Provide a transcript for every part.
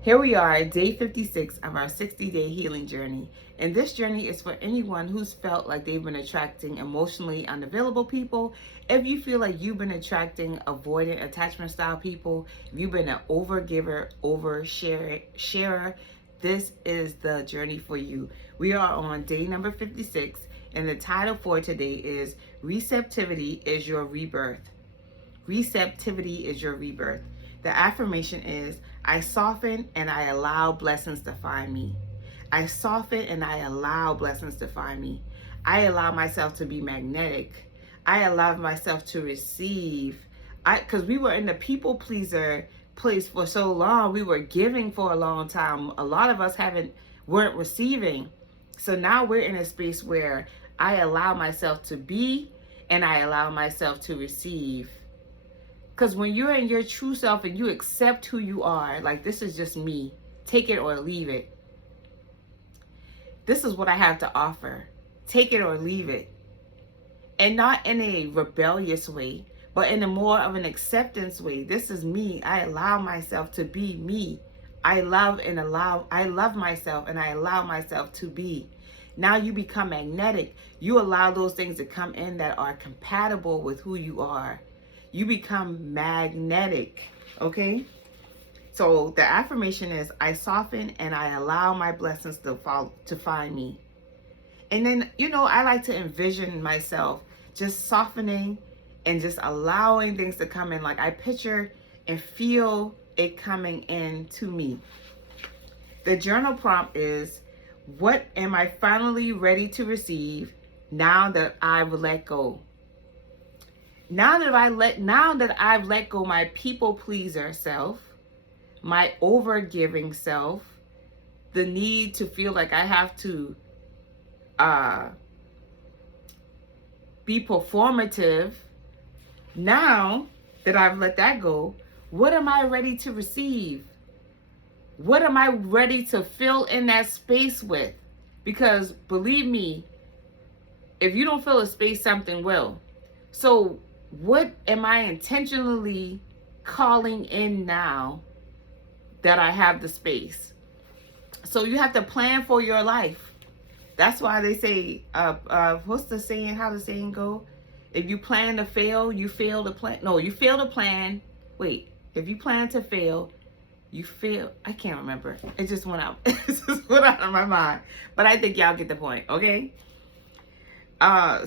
Here we are, day 56 of our 60-day healing journey. And this journey is for anyone who's felt like they've been attracting emotionally unavailable people. If you feel like you've been attracting avoidant attachment style people, if you've been an overgiver, sharer, this is the journey for you. We are on day number 56, and the title for today is Receptivity is Your Rebirth. Receptivity is your rebirth. The affirmation is, I soften and I allow blessings to find me. I soften and I allow blessings to find me. I allow myself to be magnetic. I allow myself to receive. Because we were in the people pleaser place for so long. We were giving for a long time. A lot of us weren't receiving. So now we're in a space where I allow myself to be and I allow myself to receive. Because when you're in your true self and you accept who you are, like, this is just me, take it or leave it. This is what I have to offer. Take it or leave it. And not in a rebellious way, but in a more of an acceptance way. This is me. I allow myself to be me. I love myself and I allow myself to be. Now you become magnetic. You allow those things to come in that are compatible with who you are. You become magnetic, okay? So the affirmation is, I soften and I allow my blessings to find me. And then, I like to envision myself just softening and just allowing things to come in. Like, I picture and feel it coming in to me. The journal prompt is, what am I finally ready to receive now that I've let go? Now that I've let go my people pleaser self, my overgiving self, the need to feel like I have to be performative. Now that I've let that go, what am I ready to receive? What am I ready to fill in that space with? Because believe me, if you don't fill a space, something will. So what am I intentionally calling in now that I have the space? So you have to plan for your life. That's why they say, what's the saying? How the saying go? If you plan to fail, you fail to plan. No, you fail to plan. Wait, if you plan to fail, you fail. I can't remember. It just went out. It just went out of my mind. But I think y'all get the point, okay?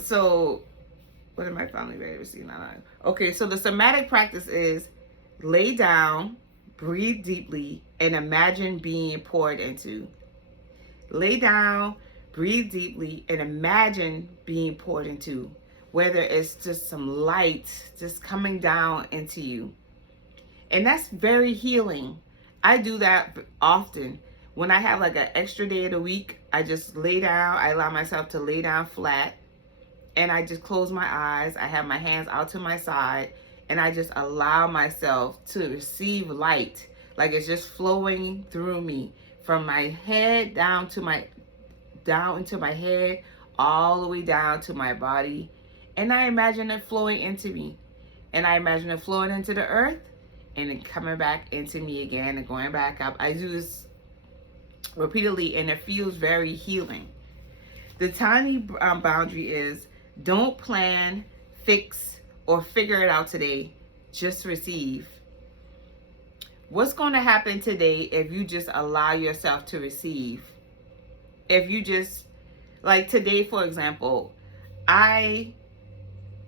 So what am I finally ready to receive? Okay, so the somatic practice is lay down, breathe deeply, and imagine being poured into. Lay down, breathe deeply, and imagine being poured into. Whether it's just some light just coming down into you. And that's very healing. I do that often. When I have like an extra day of the week, I just lay down. I allow myself to lay down flat. And I just close my eyes. I have my hands out to my side. And I just allow myself to receive light. Like it's just flowing through me. From my head down into my head. All the way down to my body. And I imagine it flowing into me. And I imagine it flowing into the earth. And then coming back into me again. And going back up. I do this repeatedly. And it feels very healing. The tiny boundary is, don't plan, fix, or figure it out today. Just receive. What's going to happen today if you just allow yourself to receive? If you just, like today, for example, I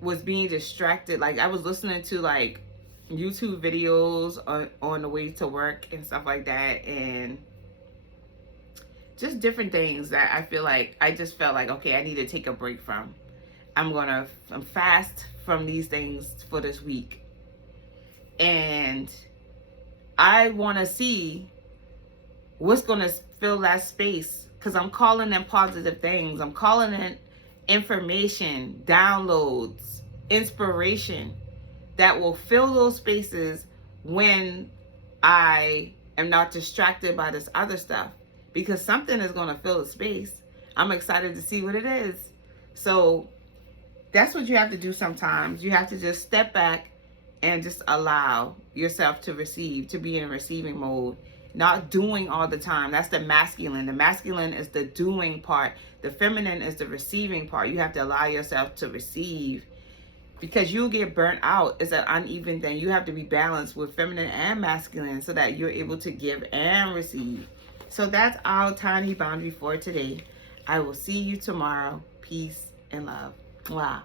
was being distracted. Like I was listening to like YouTube videos on the way to work and stuff like that. And just different things that I just felt like, okay, I need to take a break from. I'm fast from these things for this week. And I want to see what's going to fill that space, because I'm calling in positive things. I'm calling in information, downloads, inspiration that will fill those spaces when I am not distracted by this other stuff, because something is going to fill the space. I'm excited to see what it is. So that's what you have to do sometimes. You have to just step back and just allow yourself to receive, to be in receiving mode. not doing all the time. That's the masculine. The masculine is the doing part. The feminine is the receiving part. You have to allow yourself to receive, because you'll get burnt out. It's an uneven thing. You have to be balanced with feminine and masculine so that you're able to give and receive. So that's our tiny boundary for today. I will see you tomorrow. Peace and love. Wow.